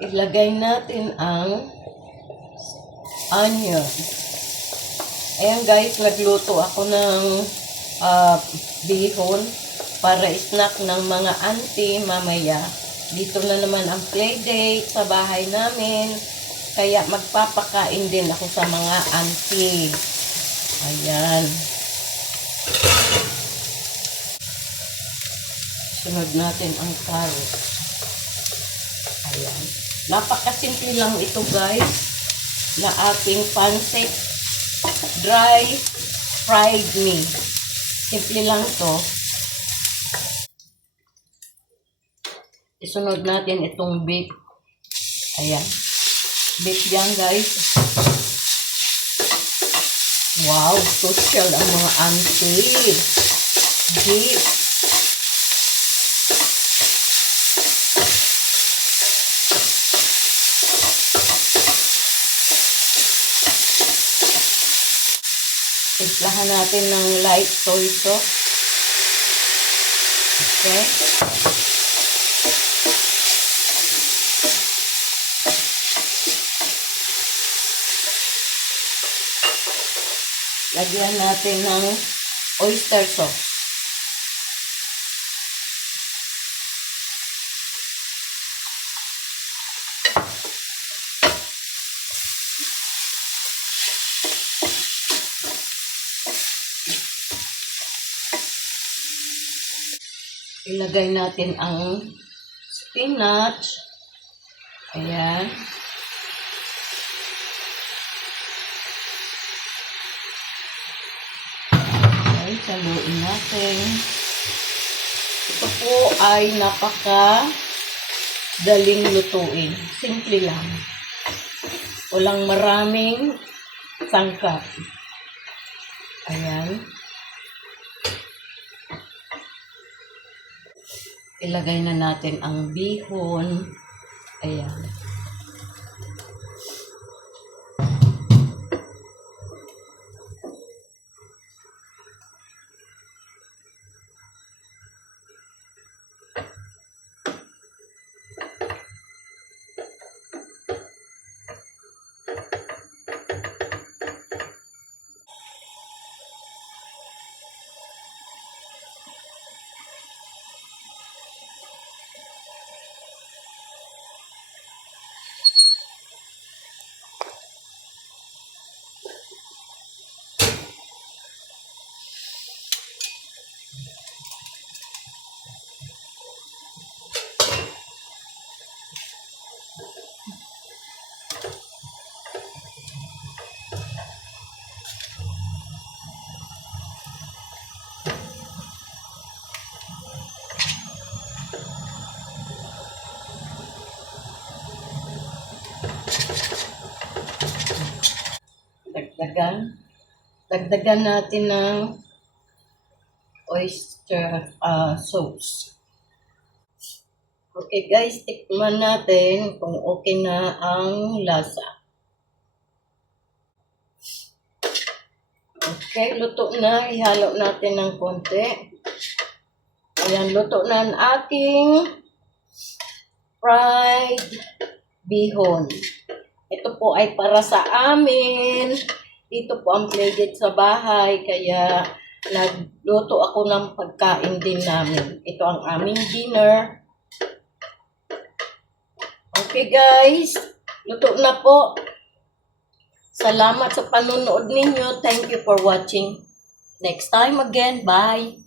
ilagay natin ang onion. Ayan guys, nagluto ako ng bihon para snack ng mga auntie mamaya. Dito na naman ang playdate sa bahay namin. Kaya magpapakain din ako sa mga auntie. Ayan. Sunod natin ang carrots. Ayan. Napakasimple lang ito guys na ating pancit dry fried me. Simple lang to. Isunod natin itong beef. Ayan. Beef yan guys. Wow, social ang mga auntie. Beef. Timplahan natin ng light soy sauce. Okay. Lagyan natin ng oyster sauce. Ilagay natin ang spinach. Ayan. Okay, saluin natin. Ito po ay napaka-daling lutuin. Simple lang. Walang maraming sangkap. Ayan. Ilagay na natin ang bihon. Ayan. Dagdagan natin ng oyster sauce. Okay guys, tikman natin kung okay na ang lasa. Okay, luto na. Ihalo natin ng konti. Ayan, luto na ang ating fried bihon. Ito po ay para sa amin. Dito po ang playdate sa bahay. Kaya nagluto ako ng pagkain din namin. Ito ang aming dinner. Okay guys, luto na po. Salamat sa panonood ninyo. Thank you for watching. Next time again. Bye.